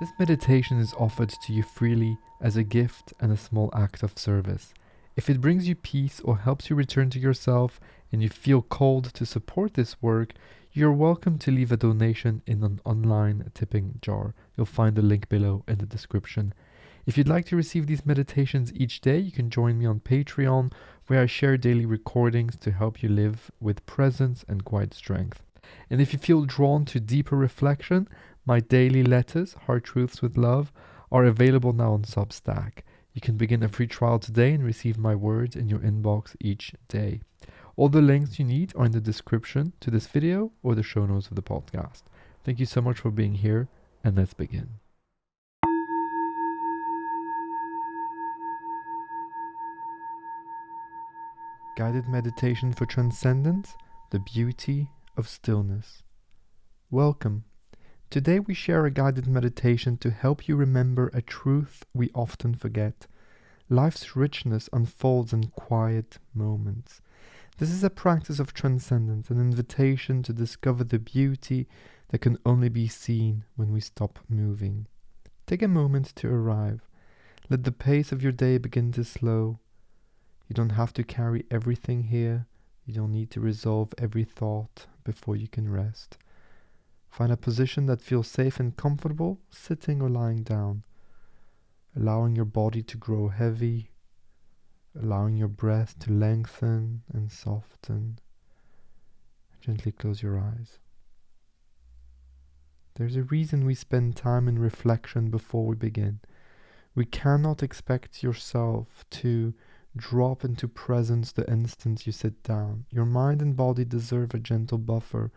This meditation is offered to you freely as a gift and a small act of service. If it brings you peace or helps you return to yourself and you feel called to support this work, you're welcome to leave a donation in an online tipping jar. You'll find the link below in the description. If you'd like to receive these meditations each day, you can join me on Patreon, where I share daily recordings to help you live with presence and quiet strength. And if you feel drawn to deeper reflection, my daily letters, Heart Truths with Love, are available now on Substack. You can begin a free trial today and receive my words in your inbox each day. All the links you need are in the description to this video or the show notes of the podcast. Thank you so much for being here, and let's begin. Guided meditation for transcendence, the beauty of stillness. Welcome. Today we share a guided meditation to help you remember a truth we often forget. Life's richness unfolds in quiet moments. This is a practice of transcendence, an invitation to discover the beauty that can only be seen when we stop moving. Take a moment to arrive. Let the pace of your day begin to slow. You don't have to carry everything here. You don't need to resolve every thought before you can rest. Find a position that feels safe and comfortable, sitting or lying down, allowing your body to grow heavy, allowing your breath to lengthen and soften. Gently close your eyes. There's a reason we spend time in reflection before we begin. We cannot expect yourself to drop into presence the instant you sit down. Your mind and body deserve a gentle buffer,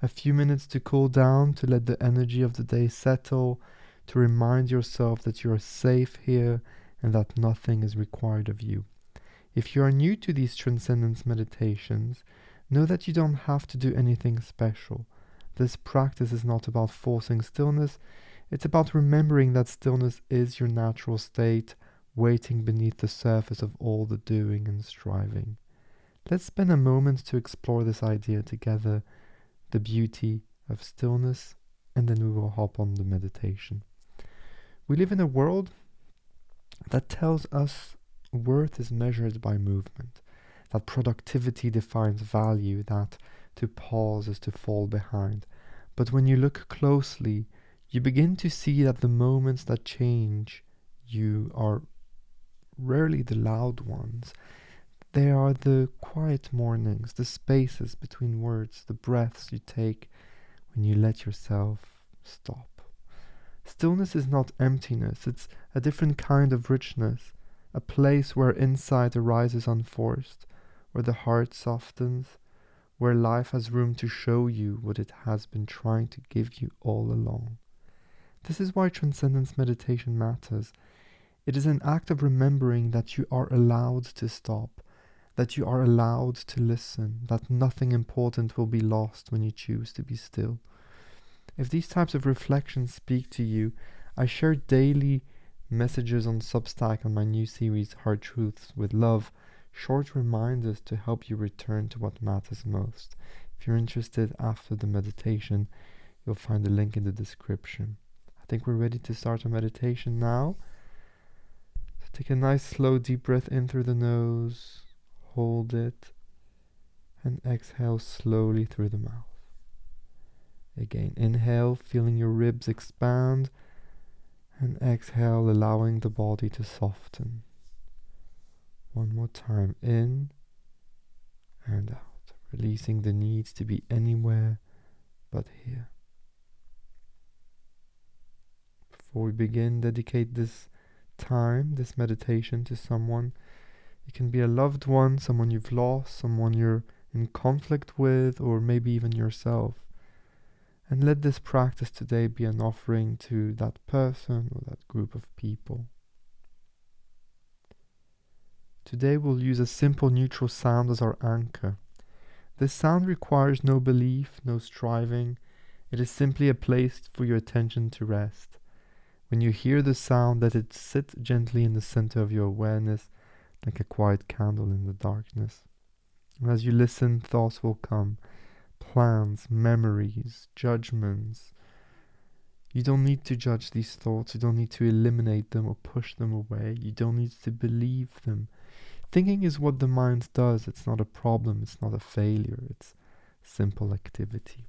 a few minutes to cool down, to let the energy of the day settle, to remind yourself that you are safe here and that nothing is required of you. If you are new to these transcendence meditations, know that you don't have to do anything special. This practice is not about forcing stillness, it's about remembering that stillness is your natural state, waiting beneath the surface of all the doing and striving. Let's spend a moment to explore this idea together, the beauty of stillness, and then we will hop on the meditation. We live in a world that tells us worth is measured by movement, that productivity defines value, that to pause is to fall behind. But when you look closely, you begin to see that the moments that change you are rarely the loud ones. They are the quiet mornings, the spaces between words, the breaths you take when you let yourself stop. Stillness is not emptiness, it's a different kind of richness, a place where insight arises unforced, where the heart softens, where life has room to show you what it has been trying to give you all along. This is why transcendence meditation matters. It is an act of remembering that you are allowed to stop, that you are allowed to listen, that nothing important will be lost when you choose to be still. If these types of reflections speak to you, I share daily messages on Substack on my new series, Heart Truths with Love, short reminders to help you return to what matters most. If you're interested after the meditation, you'll find the link in the description. I think we're ready to start our meditation now. Take a nice slow deep breath in through the nose, hold it, and exhale slowly through the mouth. Again, inhale, feeling your ribs expand, and exhale, allowing the body to soften. One more time, in and out, releasing the need to be anywhere but here. Before we begin, dedicate this time, this meditation, to someone. It can be a loved one, someone you've lost, someone you're in conflict with, or maybe even yourself. And let this practice today be an offering to that person or that group of people. Today we'll use a simple neutral sound as our anchor. This sound requires no belief, no striving. It is simply a place for your attention to rest. When you hear the sound, let it sit gently in the center of your awareness, like a quiet candle in the darkness. And as you listen, thoughts will come, plans, memories, judgments. You don't need to judge these thoughts. You don't need to eliminate them or push them away. You don't need to believe them. Thinking is what the mind does. It's not a problem. It's not a failure. It's simple activity.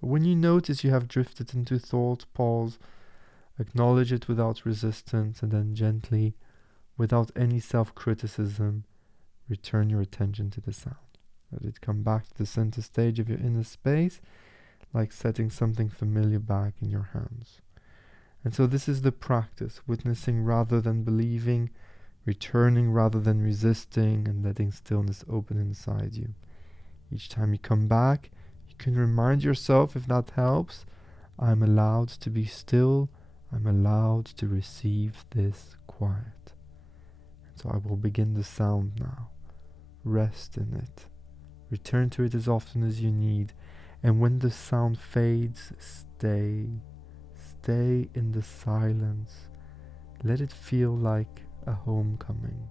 But when you notice you have drifted into thought, pause, acknowledge it without resistance, and then gently, without any self-criticism, return your attention to the sound. Let it come back to the center stage of your inner space, like setting something familiar back in your hands. And so this is the practice, witnessing rather than believing, returning rather than resisting, and letting stillness open inside you. Each time you come back, you can remind yourself, if that helps, I'm allowed to be still, I'm allowed to receive this quiet. And so I will begin the sound now. Rest in it. Return to it as often as you need. And when the sound fades, stay in the silence. Let it feel like a homecoming.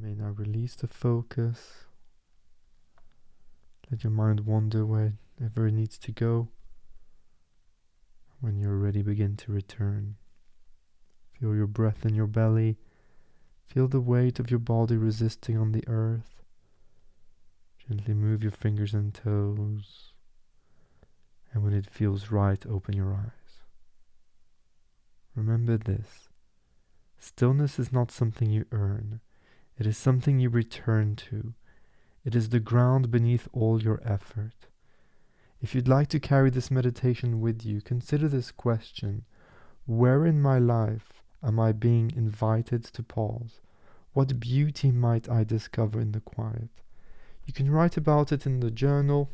You may now release the focus. Let your mind wander wherever it needs to go. When you're ready, begin to return. Feel your breath in your belly. Feel the weight of your body resisting on the earth. Gently move your fingers and toes. And when it feels right, open your eyes. Remember this. Stillness is not something you earn. It is something you return to. It is the ground beneath all your effort. If you'd like to carry this meditation with you, consider this question. Where in my life am I being invited to pause? What beauty might I discover in the quiet? You can write about it in the journal.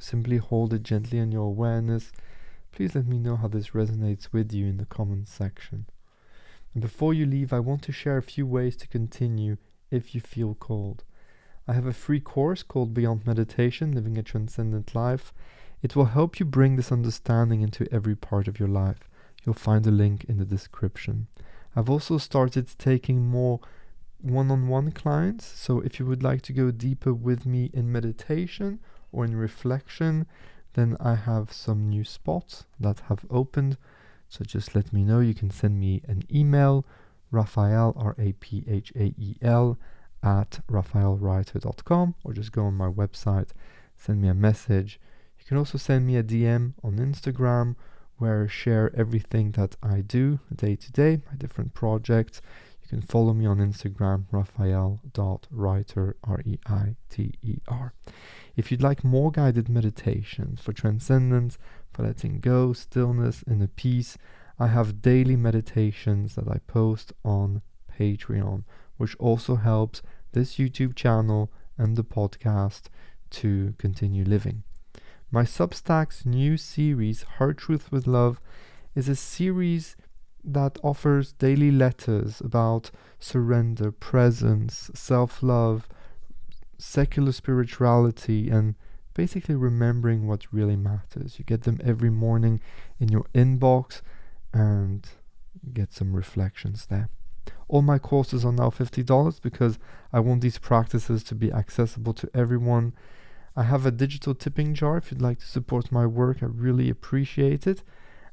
Simply hold it gently in your awareness. Please let me know how this resonates with you in the comments section. And before you leave, I want to share a few ways to continue if you feel called. I have a free course called Beyond Meditation, Living a Transcendent Life. It will help you bring this understanding into every part of your life. You'll find a link in the description. I've also started taking more one-on-one clients, so if you would like to go deeper with me in meditation or in reflection, then I have some new spots that have opened. So just let me know. You can send me an email, Raphael, R-A-P-H-A-E-L, at raphaelwriter.com, or just go on my website, send me a message. You can also send me a DM on Instagram, where I share everything that I do day to day, my different projects. You can follow me on Instagram, raphael.writer, R-E-I-T-E-R. If you'd like more guided meditations for transcendence, for letting go, stillness, inner peace, I have daily meditations that I post on Patreon, which also helps this YouTube channel and the podcast to continue living. My Substack's new series, Heart Truth with Love, is a series that offers daily letters about surrender, presence, self-love, secular spirituality, and basically remembering what really matters. You get them every morning in your inbox and get some reflections there. All my courses are now $50 because I want these practices to be accessible to everyone. I have a digital tipping jar if you'd like to support my work. I really appreciate it.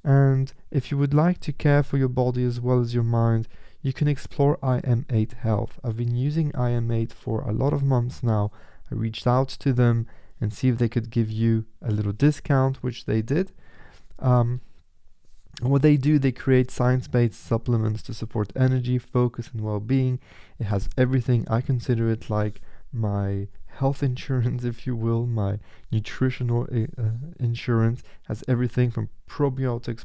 And if you would like to care for your body as well as your mind, you can explore IM8 Health. I've been using IM8 for a lot of months now. I reached out to them and see if they could give you a little discount, which they did. What they do, they create science-based supplements to support energy, focus, and well-being. It has everything. I consider it like my health insurance, if you will, my nutritional insurance. Has everything from probiotics,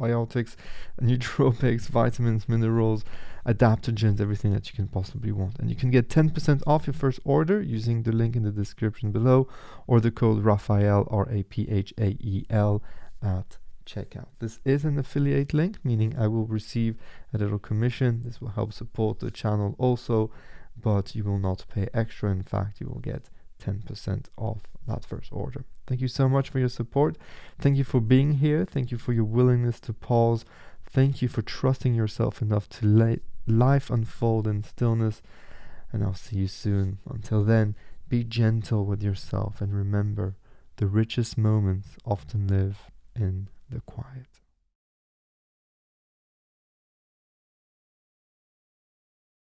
biotics, nootropics, vitamins, minerals, adaptogens, everything that you can possibly want. And you can get 10% off your first order using the link in the description below, or the code Raphael, R-A-P-H-A-E-L, at checkout. This is an affiliate link, meaning I will receive a little commission. This will help support the channel also, but you will not pay extra. In fact, you will get 10% off that first order. Thank you so much for your support. Thank you for being here. Thank you for your willingness to pause. Thank you for trusting yourself enough to let life unfold in stillness. And I'll see you soon. Until then, be gentle with yourself and remember, the richest moments often live in the quiet.